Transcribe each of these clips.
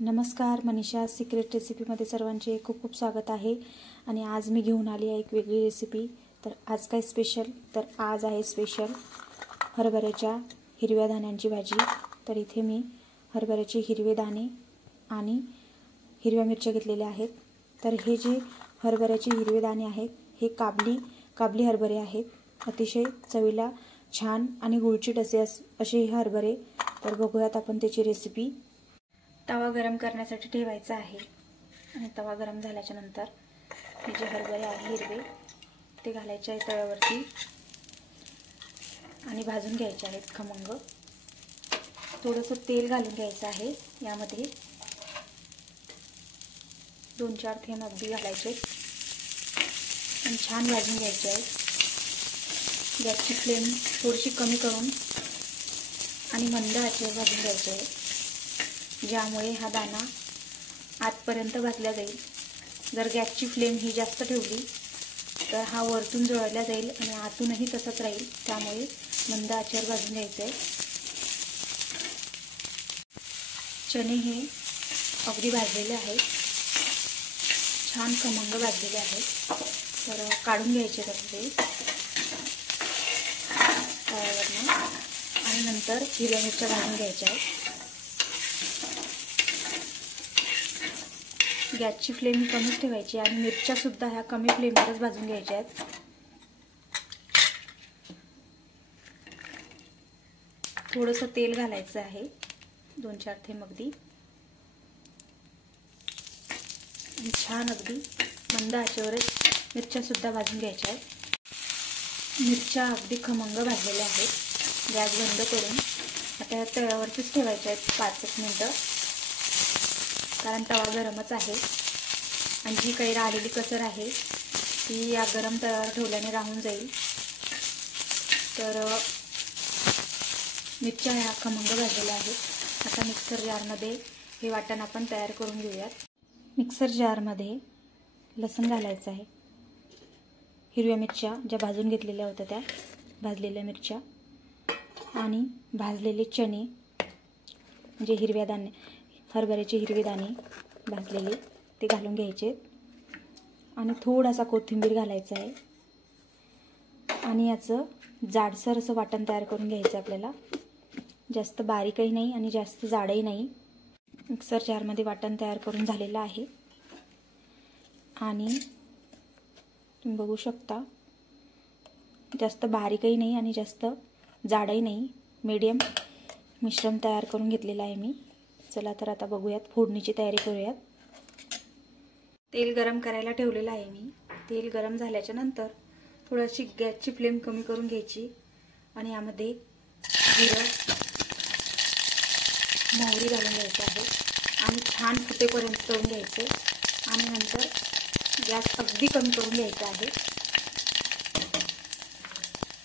नमस्कार, मनीषा सिक्रेट रेसिपीमध्ये सर्वांचे खूप खूप स्वागत आहे। आणि आज मी घेऊन आली आहे एक वेगळी रेसिपी। तर आज काय स्पेशल, तर आज आहे स्पेशल हरभऱ्याच्या हिरव्या दाण्यांची भाजी। तर इथे मी हरभऱ्याचे हिरवे दाणे आणि हिरव्या मिरच्या घेतलेल्या आहेत। तर हे जे हरभऱ्याचे हिरवे दाणे आहेत हे काबली हरभरे आहेत। अतिशय चवीला छान आणि गुळचट असे हे हरभरे। तर बघूयात आपण त्याची रेसिपी। तवा गरम करण्यासाठी ठेवायचा आहे आणि तवा गरम झाल्याच्या नंतर हे जे हरभरे आहे हिरवे ते घालायचे आहे तव्यावरती आणि भाजून घ्यायचे आहेत खमंग। थोडंसं तेल घालून घ्यायचं आहे यामध्ये 2-4 थेंब अगदी घालायचे आणि छान भाजून घ्यायचे आहे। गॅसची फ्लेम थोडीशी कमी करून आणि मंद आचेवर भाजून घ्यायचे आहे, ज्यामुळे हा दाणा आतपर्यंत भाजला जाईल। जर गॅसची फ्लेम ही जास्त ठेवली तर हा वरतून जळला जाईल आणि आतूनही तसंच राहील, त्यामुळे मंद आचेवर भाजून घ्यायचे आहे। चणे हे अगदी भाजलेले आहेत, छान खमंग भाजलेले आहेत। तर काढून घ्यायचे त्याचे तव्यावरनं आणि नंतर हिरव्या मिरच्या भाजून घ्यायच्या आहेत। गॅसची फ्लेम कमीच ठेवायची आणि मिरच्या सुद्धा ह्या कमी फ्लेमवरच भाजून घ्यायच्या आहेत। थोडंसं तेल घालायचं आहे 2-4 थेंब अगदी, आणि छान अगदी मंद आचेवरच मिरच्या सुद्धा भाजून घ्यायच्या आहेत। मिरच्या अगदी खमंग भाजलेल्या आहेत। गॅस बंद करून आता या तव्यावरतीच ठेवायच्या आहेत 5-1 मिनिटं, कारण तवा गरमच आहे आणि जी काही राहिलेली कसर आहे ती या गरम तव्यावर ठेवल्याने राहून जाईल। तर मिरच्या ह्या खमंग भाजलेल्या आहेत। आता मिक्सर जारमध्ये हे वाटण आपण तयार करून घेऊयात। मिक्सर जारमध्ये लसूण घालायचं आहे, हिरव्या मिरच्या ज्या भाजून घेतलेल्या होत्या त्या भाजलेल्या मिरच्या आणि भाजलेले चणे म्हणजे हिरव्या दाणे हरभऱ्याचे हिरवे दाणे भाजलेले ते घालून घ्यायचे आणि थोडासा कोथिंबीर घालायचा आहे आणि याचं जाडसर असं वाटण तयार करून घ्यायचं आपल्याला। जास्त बारीकही नाही आणि जास्त जाडही नाही। मिक्सर जारमध्ये वाटण तयार करून झालेलं आहे आणि तुम्ही बघू शकता जास्त बारीकही नाही आणि जास्त जाडही नाही, मीडियम मिश्रण तयार करून घेतलेलं आहे मी। चला तर आता बघूयात, फोडणीची तयारी करूयात। तेल गरम करायला ठेवलेलं आहे मी। तेल गरम झाल्याच्या नंतर थोडीशी गॅसची फ्लेम कमी करून घ्यायची आणि यामध्ये जिरं मोहरी घालून घ्यायचं आहे आणि छान फुटेपर्यंत तळून घ्यायचे आणि नंतर गॅस अगदी कमी करून घ्यायचा आहे।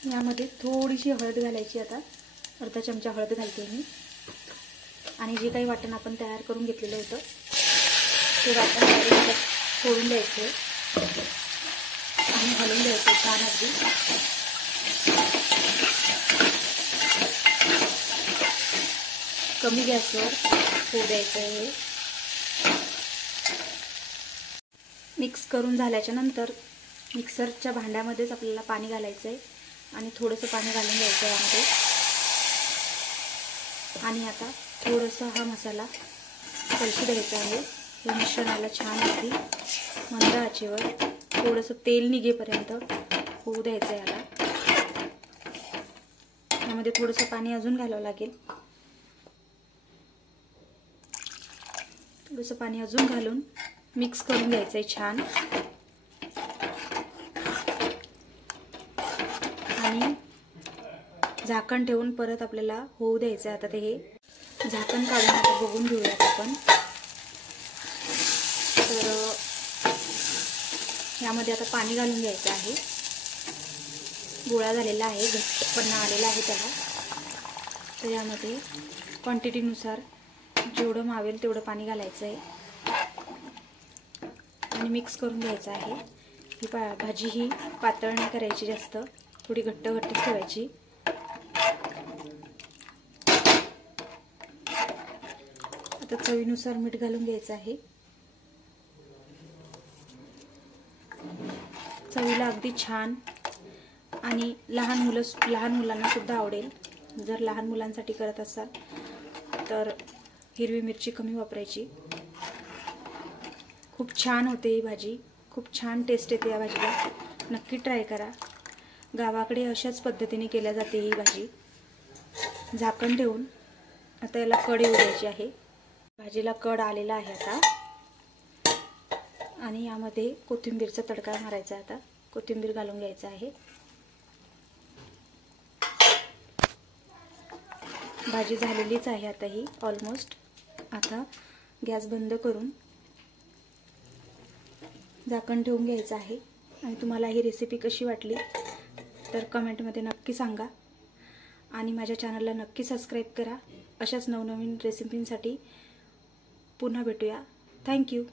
यामध्ये थोडीशी हळद घालायची, आता अर्धा चमचा हळद घालते मी आणि जे काही वाटण आपण तयार करून घेतलेलं होतं ते वाटण डायरेक्ट फोडून द्यायचं आणि घालून द्यायचं छान अगदी। कमी गॅसवर होऊ द्यायचं आहे। मिक्स करून झाल्याच्या नंतर मिक्सरच्या भांड्यामध्येच आपल्याला पाणी घालायचं आहे आणि थोडंसं पाणी घालून घ्यायचं यामध्ये आणि आता थोडंसं हा मसाला कलसू द्यायचा आहे। हे मिश्रणाला छान अगदी मंद आचेवर थोडंसं तेल निघेपर्यंत होऊ द्यायचं याला। यामध्ये थोडंसं पाणी अजून घालावं लागेल, थोडंसं पाणी अजून घालून मिक्स करून घ्यायचं आहे छान आणि झाकण ठेवून परत आपल्याला होऊ द्यायचं आहे। आता ते हे झाकण काढून आता बघून घेऊयात आपण। तर यामध्ये आता पाणी घालून घ्यायचं आहे, गोळा झालेला आहे, घट्टपणा आलेला आहे त्याला। तर यामध्ये क्वांटिटीनुसार जेवढं मावेल तेवढं पाणी घालायचं आहे आणि मिक्स करून घ्यायचं आहे। ही भाजी ही पातळ नाही करायची, जास्त थोडी घट्ट ठेवायची। आता आता चवीनुसार मीठ घालून घ्यायचं आहे। चवीला अगदी छान आणि लहान मुलांना सुद्धा आवडेल। जर लहान मुलांसाठी करत असाल तर हिरवी मिरची कमी वापरायची। खूप छान होते ही भाजी, खूप छान टेस्ट येते या भाजीला, नक्की ट्राय करा। गावाकडे अशाच पद्धतीने केल्या जाते ही भाजी। झाकण ठेवून आता याला कड येऊ द्यायची आहे। भाजीला कड आलेला आहे आता आणि यामध्ये कोथिंबीरचा तडका मारायचा। आता कोथिंबीर घालून घ्यायचा आहे। भाजी झालेलीच आहे आता ही ऑलमोस्ट। आता गॅस बंद करून झाकण ठेवून घ्यायचं आहे। आणि तुम्हाला ही रेसिपी कशी वाटली तर कमेंटमध्ये नक्की सांगा आणि माझ्या चॅनलला नक्की सबस्क्राईब करा। अशाच नवनवीन रेसिपींसाठी पुन्हा भेटूया। थँक्यू।